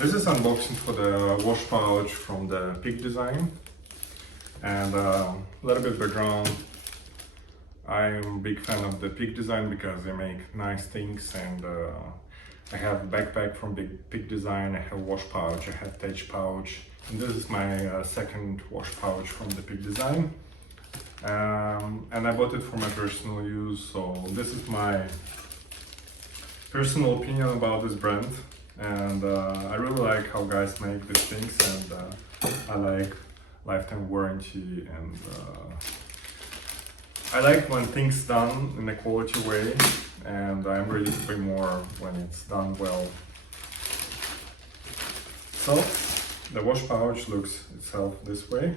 This is unboxing for the wash pouch from the Peak Design. And a little bit background. I'm a big fan of the Peak Design because they make nice things, and I have a backpack from Peak Design, I have wash pouch, I have touch pouch, and this is my second wash pouch from the Peak Design. And I bought it for my personal use, so this is my personal opinion about this brand. And I really like how guys make these things, and I like lifetime warranty, and I like when things done in a quality way, and I'm ready to pay more when it's done well. So the wash pouch looks itself this way.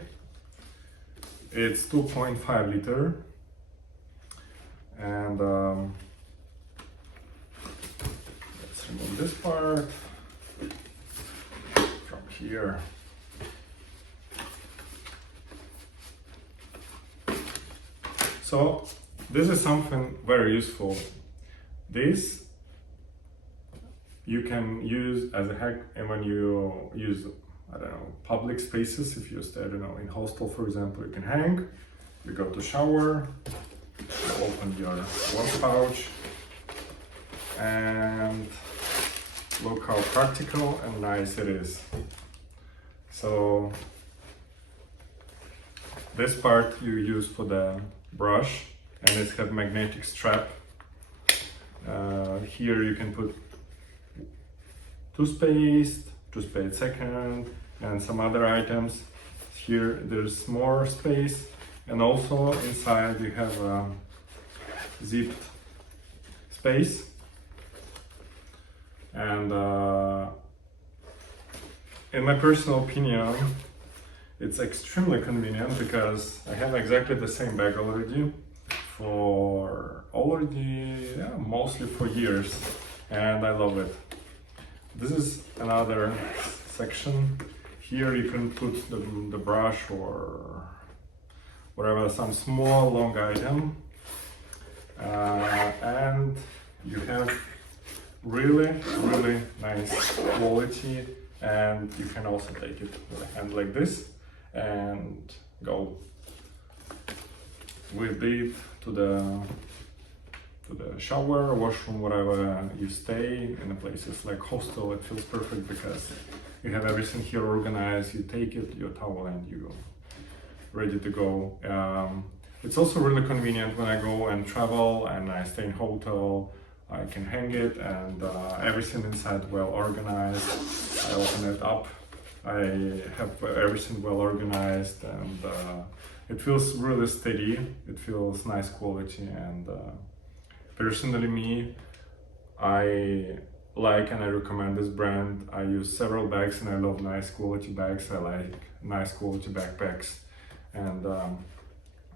It's 2.5 liter, and let's remove this part from here. So this is something very useful. This you can use as a hack, and when you use, I don't know, public spaces. If you stay, I don't know, in hostel, for example, you can hang. You go to shower, you open your wash pouch, and look how practical and nice it is. So this part you use for the brush, and it has magnetic strap. Here you can put toothpaste second, and some other items. Here there's more space, and also inside you have a zipped space. And in my personal opinion, it's extremely convenient because I have exactly the same bag already mostly for years, and I love it. This is another section. Here you can put the brush or whatever, some small long item, and you have really nice quality, and you can also take it with a hand like this and go with it to the shower, washroom, whatever you stay. In places like hostel, it feels perfect because you have everything here organized. You take it, your towel, and you're ready to go. It's also really convenient when I go and travel and I stay in hotel. I can hang it, and everything inside well organized. I open it up, I have everything well organized, and it feels really steady. It feels nice quality, and personally me, I like and I recommend this brand. I use several bags, and I love nice quality bags. I like nice quality backpacks, and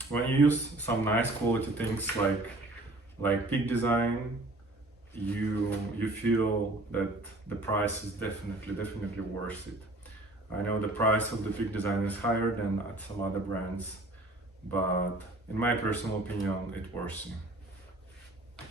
when you use some nice quality things like Peak Design, you feel that the price is definitely worth it. I know the price of the Peak Design is higher than at some other brands, but in my personal opinion, it's worth it.